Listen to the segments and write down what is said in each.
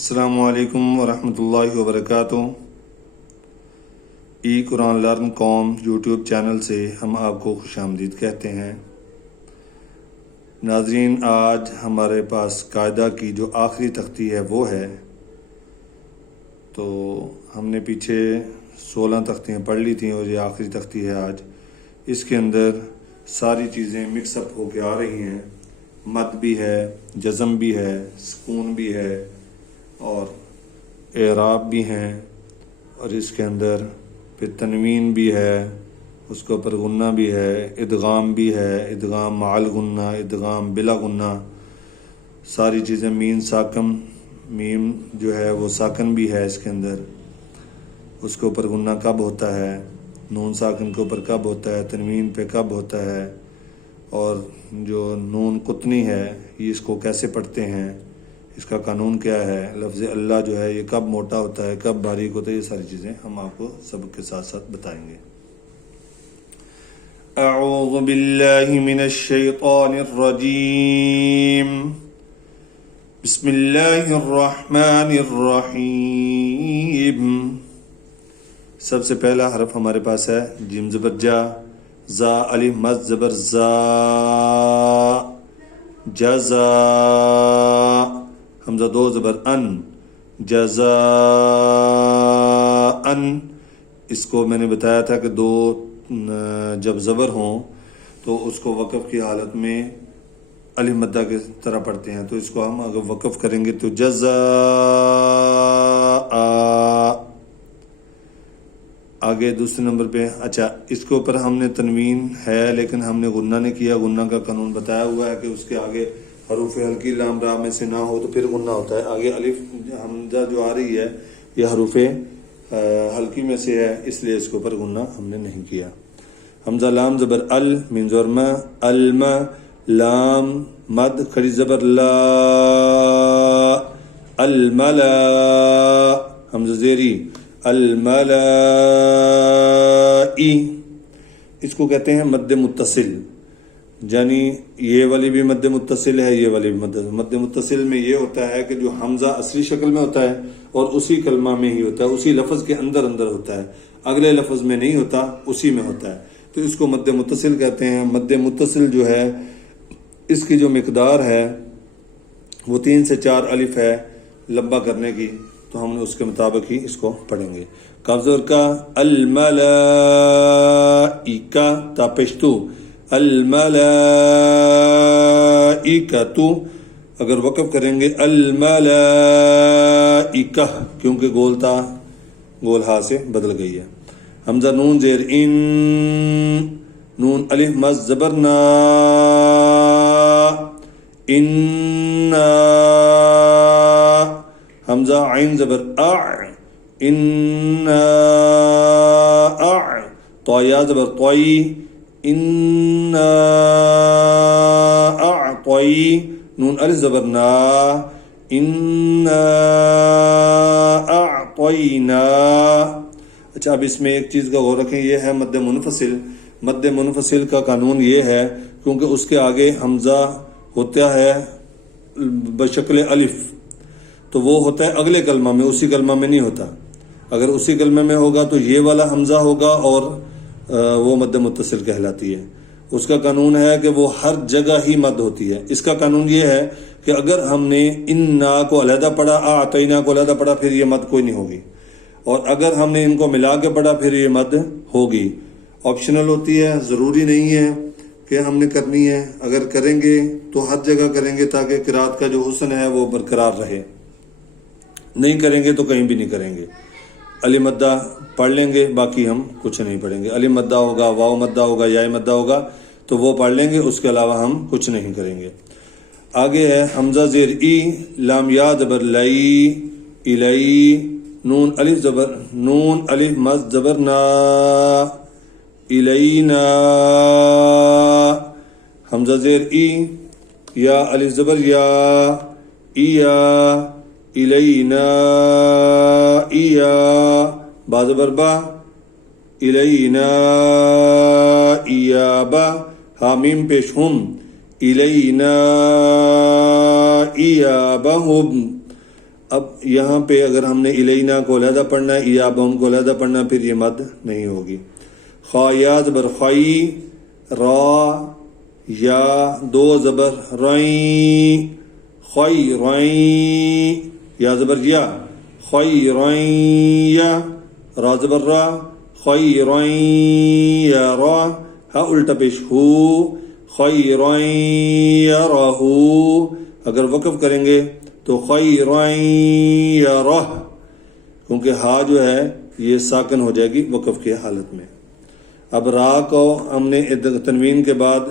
السلام علیکم ورحمۃ اللہ وبرکاتہ۔ ای قرآن لرن قوم یوٹیوب چینل سے ہم آپ کو خوش آمدید کہتے ہیں۔ ناظرین، آج ہمارے پاس قاعدہ کی جو آخری تختی ہے وہ ہے، تو ہم نے پیچھے 16 تختیاں پڑھ لی تھیں اور یہ آخری تختی ہے آج۔ اس کے اندر ساری چیزیں مکس اپ ہو کے آ رہی ہیں، مد بھی ہے، جزم بھی ہے، سکون بھی ہے اور اعراب بھی ہیں، اور اس کے اندر پھر تنوین بھی ہے، اس کے اوپر غنہ بھی ہے، ادغام بھی ہے، ادغام مع الغنہ، ادغام بلا غنہ، ساری چیزیں مین ساکن، میم جو ہے وہ ساکن بھی ہے اس کے اندر، اس کے اوپر غنہ کب ہوتا ہے، نون ساکن کے اوپر کب ہوتا ہے، تنوین پہ کب ہوتا ہے، اور جو نون قطنی ہے یہ اس کو کیسے پڑھتے ہیں، اس کا قانون کیا ہے، لفظ اللہ جو ہے یہ کب موٹا ہوتا ہے، کب باریک ہوتا ہے، یہ ساری چیزیں ہم آپ کو سبق کے ساتھ ساتھ بتائیں گے۔ اعوذ باللہ من الشیطان الرجیم، بسم اللہ الرحمن الرحیم۔ سب سے پہلا حرف ہمارے پاس ہے جیم زبر جا، زا الف مد زبر زا، جزا، حمزہ دو زبر ان، جزا ان۔ اس کو میں نے بتایا تھا کہ دو جب زبر ہوں تو اس کو وقف کی حالت میں الف مدہ کی طرح پڑھتے ہیں، تو اس کو ہم اگر وقف کریں گے تو جزا۔ آگے دوسرے نمبر پہ، اچھا اس کے اوپر ہم نے تنوین ہے لیکن ہم نے غنہ نہیں کیا، غنہ کا قانون بتایا ہوا ہے کہ اس کے آگے حروف ہلکی لام را میں سے نہ ہو تو پھر غنہ ہوتا ہے۔ آگے الف حمزہ جو آ رہی ہے یہ حروف ہلکی میں سے ہے، اس لیے اس کے اوپر غنہ ہم نے نہیں کیا۔ حمزہ لام زبر ال، میم زبر ما، الم، لام مد کھڑی زبر لا، الملا، حمزہ زیری الملائی، اس کو کہتے ہیں مد متصل، یعنی یہ والی بھی مد متصل ہے، یہ والی بھی مد متصل میں یہ ہوتا ہے کہ جو حمزہ اصلی شکل میں ہوتا ہے اور اسی کلمہ میں ہی ہوتا ہے، اسی لفظ کے اندر ہوتا ہے، اگلے لفظ میں نہیں ہوتا، اسی میں ہوتا ہے، تو اس کو مد متصل کہتے ہیں۔ مد متصل جو ہے اس کی جو مقدار ہے وہ 3 سے 4 الف ہے لمبا کرنے کی، تو ہم نے اس کے مطابق ہی اس کو پڑھیں گے۔ قبض اور کا الملائکہ، تاپشتو، الملائکتو، اگر وقف کریں گے الملائکہ، کیونکہ گولتا گول ہا سے بدل گئی ہے۔ حمزہ نون زیر ان، نون الف مز زبر نا، انا، حمزہ عین زبر اع، انا اع، طایا زبر طوی، انا اعطی، نون الف زبر نا، انا اعطینا۔ اچھا اب اس میں ایک چیز کا غور رکھیں، یہ ہے مد منفصل۔ مد منفصل کا قانون یہ ہے کیونکہ اس کے آگے حمزہ ہوتا ہے بشکل الف، تو وہ ہوتا ہے اگلے کلمہ میں، اسی کلمہ میں نہیں ہوتا۔ اگر اسی کلمہ میں ہوگا تو یہ والا حمزہ ہوگا اور وہ مد متصل کہلاتی ہے۔ اس کا قانون ہے کہ وہ ہر جگہ ہی مد ہوتی ہے۔ اس کا قانون یہ ہے کہ اگر ہم نے انا کو علیحدہ پڑھا، اعطینا کو علیحدہ پڑھا، پھر یہ مد کوئی نہیں ہوگی، اور اگر ہم نے ان کو ملا کے پڑھا پھر یہ مد ہوگی۔ آپشنل ہوتی ہے، ضروری نہیں ہے کہ ہم نے کرنی ہے، اگر کریں گے تو ہر جگہ کریں گے تاکہ قرات کا جو حسن ہے وہ برقرار رہے، نہیں کریں گے تو کہیں بھی نہیں کریں گے۔ علی مدہ پڑھ لیں گے، باقی ہم کچھ نہیں پڑھیں گے۔ علی مدہ ہوگا، واو مدہ ہوگا، یا مدہ ہوگا تو وہ پڑھ لیں گے، اس کے علاوہ ہم کچھ نہیں کریں گے۔ آگے ہے حمزہ زیر ای، لام یا زبر لئی، الی، نون الف زبر، نون الف مز زبر نا، الینا، حمزہ زیر ای، یا الف زبر یا، ایا، الینا، ایا، با زبر با، الینا، ایابا، حامیم پیش ہم، الینا ایابہم، اب یہاں پہ اگر ہم نے الینا کو علیحدہ پڑھنا ہے، ایابہم کو علیحدہ پڑھنا، پھر یہ مد نہیں ہوگی. خا یا زبر خی، را یا دو زبر رائیں، خی رائیں، یا زبر یا، خی رائیں یا، را زبر را، خی رائیں یا را، ہا الٹا پیش ہو، خی رائیں یا راہو. اگر وقف کریں گے تو خیرًا یرہ، کیونکہ ہا جو ہے یہ ساکن ہو جائے گی وقف کی حالت میں. اب را کو ہم نے تنوین کے بعد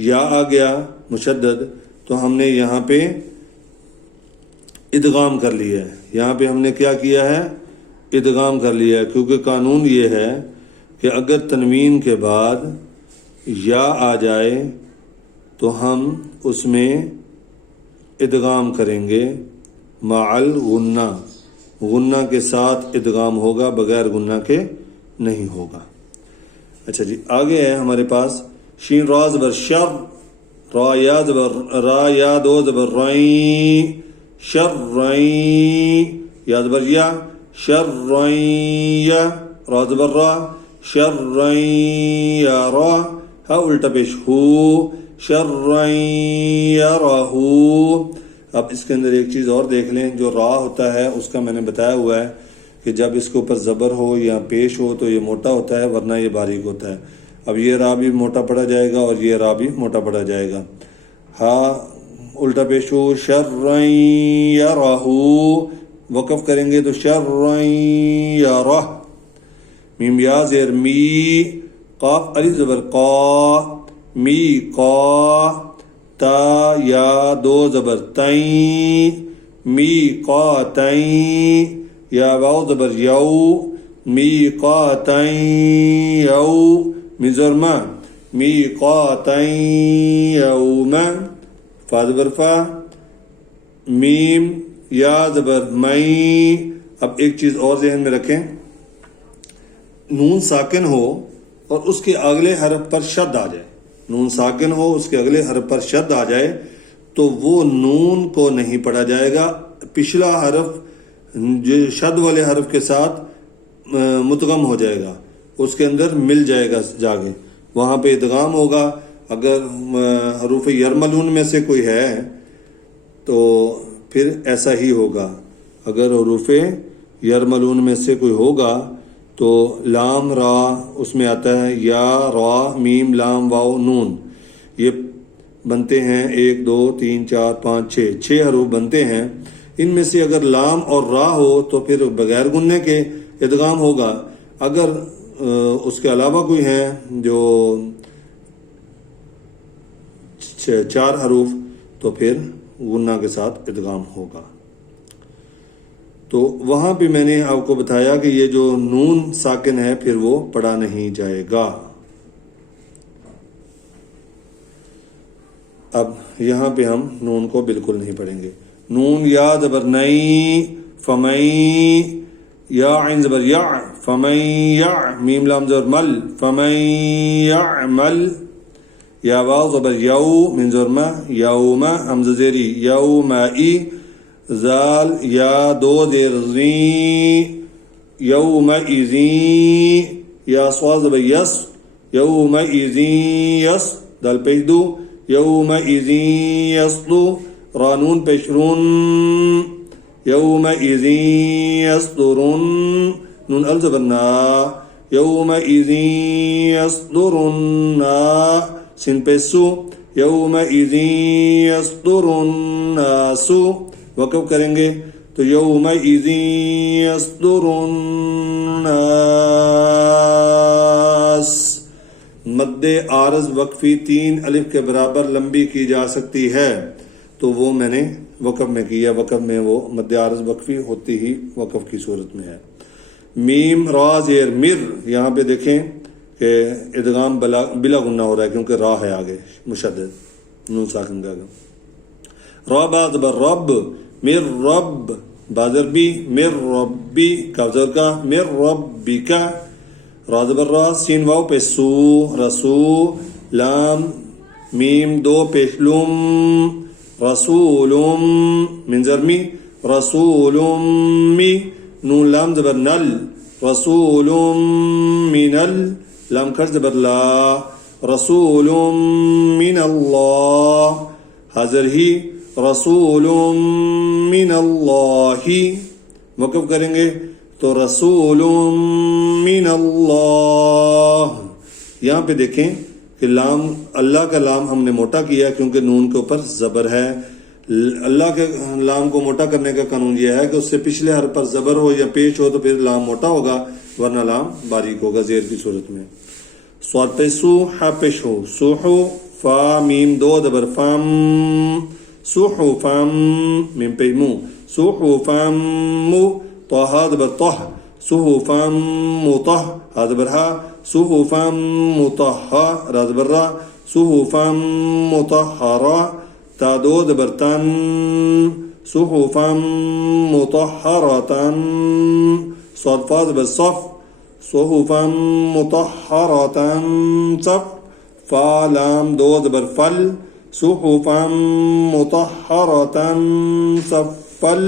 یا آ گیا مشدد، تو ہم نے یہاں پہ ادغام کر لیا ہے. یہاں پہ ہم نے کیا کیا ہے؟ ادغام کر لیا ہے، کیونکہ قانون یہ ہے کہ اگر تنوین کے بعد یا آ جائے تو ہم اس میں ادغام کریں گے مع الغنہ، غنہ کے ساتھ ادغام ہوگا، بغیر غنہ کے نہیں ہوگا. اچھا جی، آگے ہے ہمارے پاس شین را زبر شر، را یا زبر را یا دو زبر رائیں، شر رائیں، یا زبر یا، شر رائیں یا، را زبر را، شر رائیں یا را، ہا الٹا پیش ہو، شر رائیں یا راہو. اب اس کے اندر ایک چیز اور دیکھ لیں، جو را ہوتا ہے اس کا میں نے بتایا ہوا ہے کہ جب اس کے اوپر زبر ہو یا پیش ہو تو یہ موٹا ہوتا ہے، ورنہ یہ باریک ہوتا ہے. اب یہ را بھی موٹا پڑا جائے گا اور یہ را بھی موٹا پڑا جائے گا. ہا الٹا پیش ہو، شرًا یرہو، وقف کریں گے تو شرًا یرہ. میم یا زیر می، قاف الف زبر قا، می قا، تا یا دو زبر تائیں، می قا تائیں، یا واو زبر یو، می قا تائیں یو، می زرما، می قا تائیں یوم، فا زبر فا، میم یا زبر مئی. اب ایک چیز اور ذہن میں رکھیں، نون ساکن ہو اور اس کے اگلے حرف پر شد آ جائے، نون ساکن ہو اس کے اگلے حرف پر شد آ جائے تو وہ نون کو نہیں پڑھا جائے گا. پچھلا حرف جو شد والے حرف کے ساتھ مدغم ہو جائے گا، اس کے اندر مل جائے گا جاگے، وہاں پہ ادغام ہوگا. اگر حروف یرملون میں سے کوئی ہے تو پھر ایسا ہی ہوگا. اگر حروف یرملون میں سے کوئی ہوگا تو لام را اس میں آتا ہے، یا را میم لام واو نون، یہ بنتے ہیں 1 2 3 4 5 6 حروف بنتے ہیں. ان میں سے اگر لام اور را ہو تو پھر بغیر گننے کے ادغام ہوگا. اگر اس کے علاوہ کوئی ہیں جو 4 حروف تو پھر غنہ کے ساتھ ادغام ہوگا. تو وہاں پہ میں نے آپ کو بتایا کہ یہ جو نون ساکن ہے پھر وہ پڑھا نہیں جائے گا. اب یہاں پہ ہم نون کو بالکل نہیں پڑھیں گے. نون یا زبر نئی، فمئی، یا عین زبر یا، فمئی یا، میم لام زبر مل، فمئی یعمل، یا واو زبر یو، من زبر ما، یوم، حمزہ زیری، یومئی، زال یا دو زیر زین، یومئذین، یا صاد زبر یس، یومئذین یس، دال پیش دو، یومئذین یصدو، را نون پیش رون، یومئذین یصدرون، نون ال زبر نا، یومئذین یصدرون، سین پیش سو، یومئذین یصدر الناس، وقف کریں گے تو یومئذ یصدر الناس. مد عارض وقفی 3 الف کے برابر لمبی کی جا سکتی ہے تو وہ میں نے وقف میں کیا. وقف میں وہ مد عارض وقفی ہوتی ہی وقف کی صورت میں ہے. میم را زیر مر، یہاں پہ دیکھیں کہ ادغام بلا غنہ ہو رہا ہے کیونکہ را ہے آگے مشدد نون ساکن کا. را با زبر رب، مر رب، بازر بی، مر ربی، کافزر کا، مر ربی کا، را زبر را، سین واو پہ سو، رسو، لام میم 2 پیش لوم، رسولم، من زرمی، رسول می نون لام زبر نل رسول من لام کھڑ زبر لا رسول من اللہ حاضر ہی رسول من اللہ وقف کریں گے تو رسول من اللہ. یہاں پہ دیکھیں کہ لام اللہ کا لام ہم نے موٹا کیا کیونکہ نون کے اوپر زبر ہے. اللہ کے لام کو موٹا کرنے کا قانون یہ ہے کہ اس سے پچھلے حرف پر زبر ہو یا پیش ہو تو پھر لام موٹا ہوگا ورنہ لام باریک ہوگا زیر کی صورت میں. صاد پہ سو ہا پیش ہو سوحو فا میم دو زبر فام سوحو فام میم پہ مو سوحو فام مو طه زبر طه صحفا مطه ها زبر ها صحفا مطهرة را زبر را صحفا مطهرة تا دو زبر تن صحفا مطهرة صاد فا زبر صف صحفا مطهرة صف فا لام دو زبر فل صحفا مطهرة صفل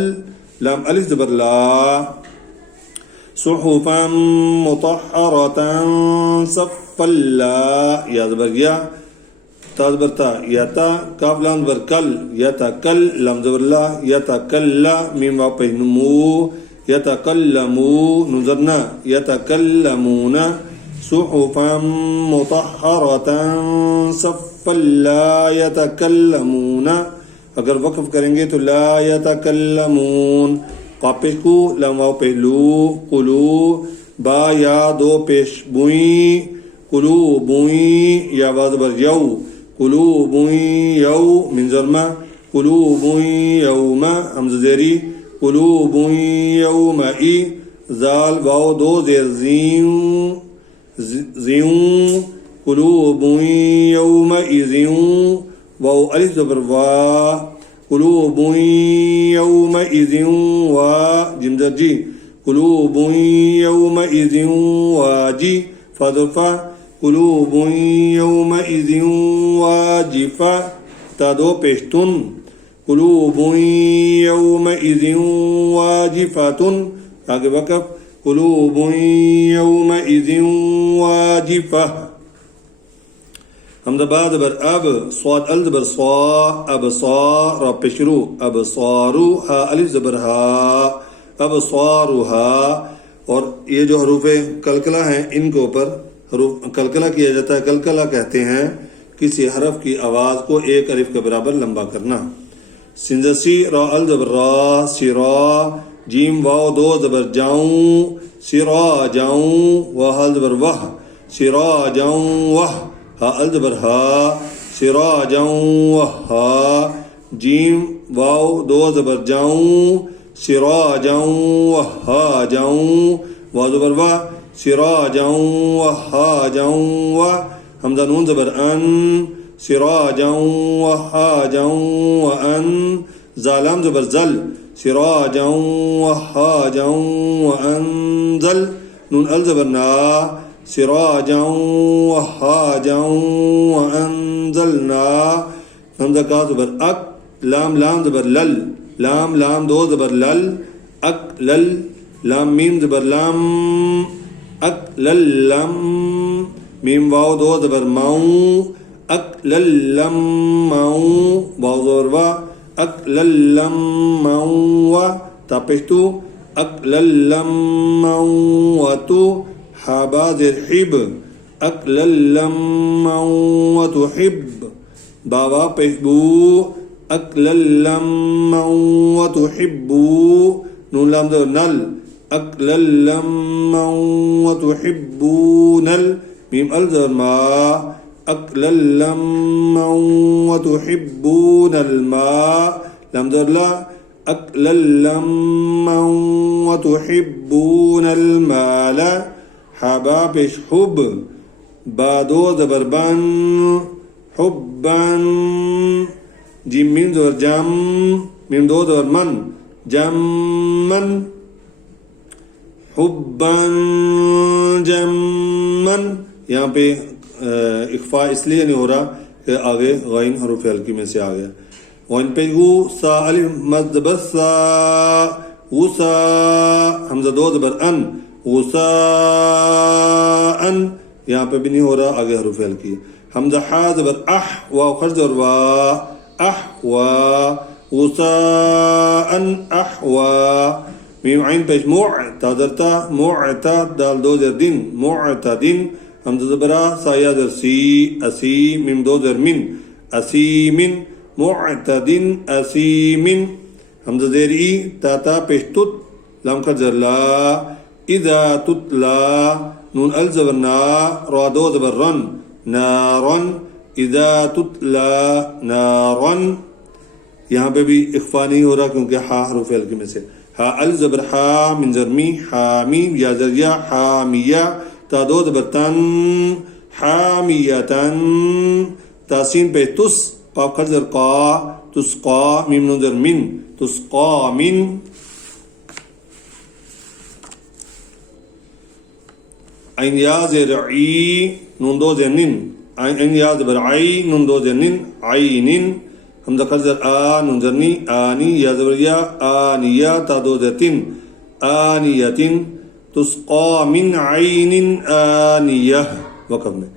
لام الف زبر لا صحفا مطهرة صفا لا یا زبر یا تا زبر تا یا تا کاف لام زبر کل یا تا کل لام زبر لا یا تا کل میم واو پہ نمو یا تا کلمو نظرنا یا تا کلمون صحفا مطهرة صفا لا يتكلمون. اگر وقف کریں گے تو لا یتکلمون قاف پیش کو لام واو پہلو قلو با یا دو پیش بوئیں قلو بوئیں یا واو زبر یو قلو بوئیں یو من ظلمہ قلو بوئیں یوم حمزہ زیری قلو بوئیں یوم ای زال واو دو زیر زیوں قلو بوئیں یوم ای زیوں واو الف زبر وا قلوب یومئذ وا جیم زر جی قلوب یومئذ واجی فا زر فا قلوب یومئذ واجفا تا دو پیشتن قلوب یومئذ واجفتن آگے وقف قلوب یومئذ واجفہ. حمزہ با زبر اب صاد ال زبر صا اب صا را پیشرو اب صارو ہا الف زبر ہا اب صارو ہا. اور یہ جو حروف کلکلہ ہیں ان کے اوپر حروف کلکلہ کیا جاتا ہے. کلکلہ کہتے ہیں کسی حرف کی آواز کو ایک الف کے برابر لمبا کرنا. سنجسی را ال زبر را سرا جیم واو دو زبر جاؤں سرا جاؤں واہ زبر واہ سرا جاؤں واہ ہا الزبر ہا سراجا وہا جیم واو دو زبر جاؤں سراجا وہا جاؤں واو زبر وا سراجا وہا جاؤں وا حمزہ نون زبر ان سراجا وہا جاؤں وان زالام زبر زل سراجا وہا جاؤں وانزل نون الزبر نا سراجا وحاجا وانزلنا حمزہ کا زبر اک لام لام زبر لل لام لام دو زبر لل اک لل لام میم زبر لام اک لل لم میم واو دو زبر ماؤں اک لل لم ماؤں واو زبر وا اک لل لم ماؤں وا تا پیشتو اک لل لم ماؤں واتو حابا زر حب اکل لما وتحب بابا پہبو اکل لما وتحبو نون لام زر نل اکل لما وتحبون میم الزر ما اکل لما وتحبون الماء لام زر لا اکل لما وتحبون المال حبا پیش حب بادو زبر بن حبن جیم میم زبر جم میم دو زبر من جمن حبن جمن. یہاں پہ اخفاء اس لیے نہیں ہو رہا کہ آگے غین حروف ہلکی میں سے آ گیا. وان پہ گو سا الف مد زبر سا غسا حمزہ دو زبر ان غسا ان یہاں پہ بھی نہیں ہو رہا آگے حروف ہل کی حمزہ حا زبر اح واو خرج اور وا اح وا غسا ان اح وا میم عین پیش معتا درتا معتا دال دو زر دن معتدن حمزہ زبرا سایہ در سی اسی میم دو زر من اسیمن معتدن اسیمن حمزہ زیر ای تا تا پیش تت لام کا زر لا اذا تتلا نون ال زبر نا را دو زبر رن نارن اذا تتلا نارن یہاں پہ بھی اخفا نہیں ہو رہا کیونکہ ہا حروف ہلکے میں سے ہا ال زبر ہا من زرمی حامیم یا زریا حامیہ تا دو زبر تن حامیتن تاسین پہ تس قاف خرج زر قا تسقا میم نون زر من تسقا من عین یا زر عی نون دو زر نن عین یا زبر عی نون دو زر نن عینن حمزہ خرج زر آ نون زر نی آنی یا زبر یا آنیہ تا دو زر تن آنیتن تسقا من عین آنیہ وقف میں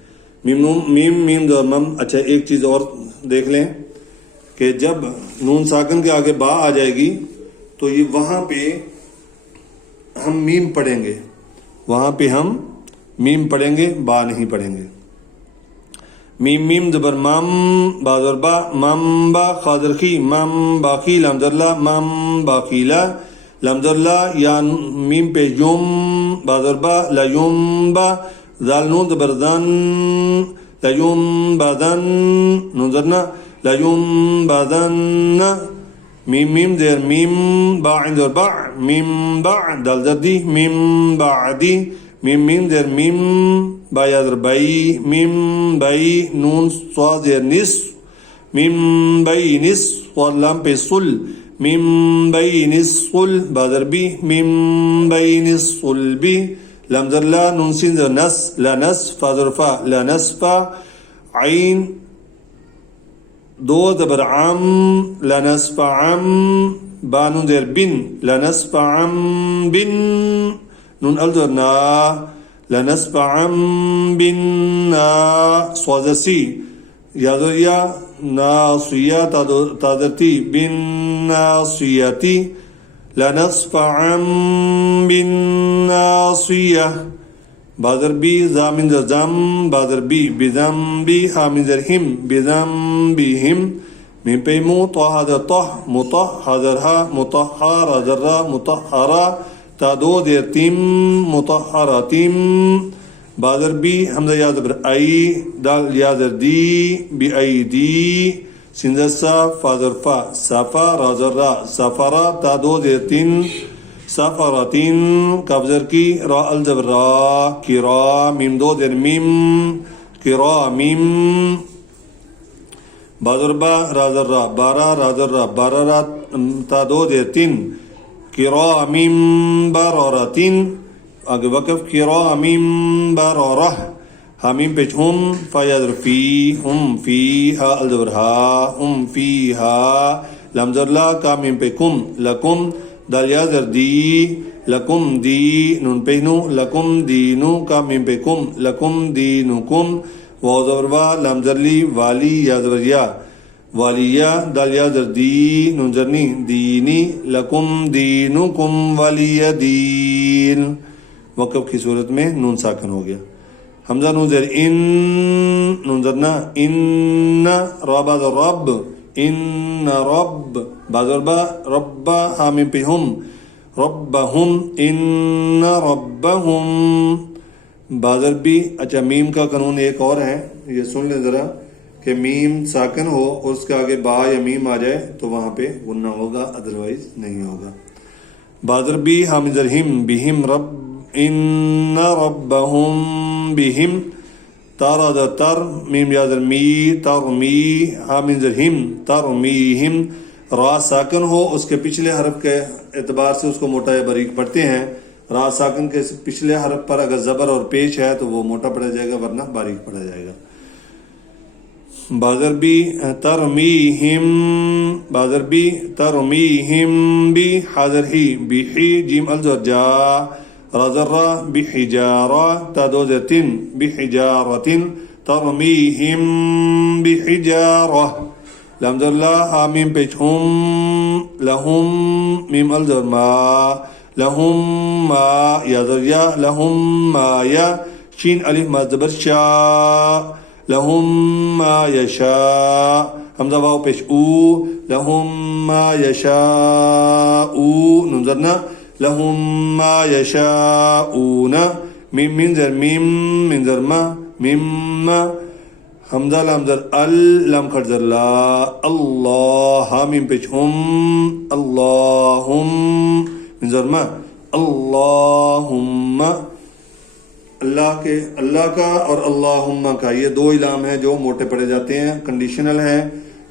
میم زر مم. اچھا ایک چیز اور دیکھ لیں کہ جب نون ساکن کے آگے با آ جائے گی تو یہ وہاں پہ ہم میم پڑھیں گے وہاں پہ ہم میم پڑھیں گے با نہیں پڑھیں گے میم میم زبر مم با زبر با مم با خاضر خی مم باخی لام زر لا مم باخیلا لام زر لا یا میم پہ یم با زبر با لا یم با زال نون زبر زن لا یم با زن نون زرنا لا یم با زن میم میم زیر میم با عین زر با میم با دال زر دی میم بعدی میم میم زیر میم با یا زر بای میم بای نون سوا زیر نس میم بای نس واللام پہ سل میم بای نس سل با زر بی میم بای نس سل بی لام زر لا نون سین زر نس لا نس فا زر فا لا نس فا عین دو زبر عم لا نس فا عم با نون زیر بن لا نس فا عم بن نون الزر نا لا نس فا عم بن نا صوازر سی یا زر یا ناصیہ تادرتی بن ناصیتی لا نس فا عم بن ناصیہ بادر بی زامن زر زم بادر بی بزم بی حامن زر ہم بزم بی ہم من پہ مو طہ در طہ مطہ حضر ہا مطہر حضر را مطہرہ تا دو دیر تیم مطہراتیم بادر بی حمزہ یا زبر ای دال یا زر دی بی ای دی سنزر سا فازر فا صفا رازر را سفرہ تا دو دیر تین سفراتین قبضر کی را الزبر را کرا میم دو دیر میم کرا میم بازر با رازر را بارہ رازر را بارہ را تا دو دیر تین کرا میم برارتین آگے وقف کرا میم برارہ حامیم پیچ ہم فیادر فی ہم فی ہا الزبر ہا ہم فی ہا لامزر لا کامیم پہ کم لکم دال یازر دی لکم دی نون پہ نو لکم دینو کامیم پہ کم لکم دینکم واو زبر وا لامزر لی والی یازر یا والیا دال یازر دی نون زرنی دینی لکم دینکم ولی دین وقف کی صورت میں نون ساکن ہو گیا حمزہ نون زر ان نون زرنا ان را بازر رب ان رب بازر با رب حامیم پہ ہم ربہم ان ربہم بازر بھی. اچھا میم کا قانون ایک اور ہے یہ سن لیں ذرا کہ میم ساکن ہو اور اس کے آگے با یا میم آ جائے تو وہاں پہ غنہ ہوگا ادروائز نہیں ہوگا. بازر بھی حامیم زر ہم بہم رب ان ربہم بہم تارا در تر میم یازر می ترمی حامیم زر ہم ترمیہم را ساکن ہو اس کے پچھلے حرف کے اعتبار سے اس کو موٹا یا باریک پڑھتے ہیں. را ساکن کے پچھلے حرف پر اگر زبر اور پیش ہے تو وہ موٹا پڑھا جائے گا ورنہ باریک پڑھا جائے گا. بازربی ترمیہم، بازربی ترمیہم بی، حاضر ہی بحی، جیم الزر جا، رازرہ بحجارہ، تادو زرتن بحجارتن، ترمیہم بحجارہ، لام زر لا، آمیم پیچ لہم، میم الزر ما، لہم ما، یا زر یا، لہم ما یا، شین الف ما زبر شا، لہم ما یشاء، حمزہ واو پیش او، لہم ما یشاء، نون زرنا، لہم ما یشاءون، میم من زر میم، من زر ما، میم، حمزہ لام زر لام کھٹ زر لا، اللہ، میم پیچ اللہم، من زر ما، اللہم، اللہ کا اور اللہم کا یہ دو علام ہیں جو موٹے پڑے جاتے ہیں، کنڈیشنل ہیں،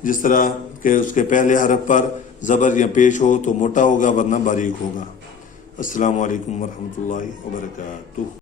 جس طرح کہ اس کے پہلے حرف پر زبر یا پیش ہو تو موٹا ہوگا ورنہ باریک ہوگا۔ السلام علیکم ورحمۃ اللہ وبرکاتہ۔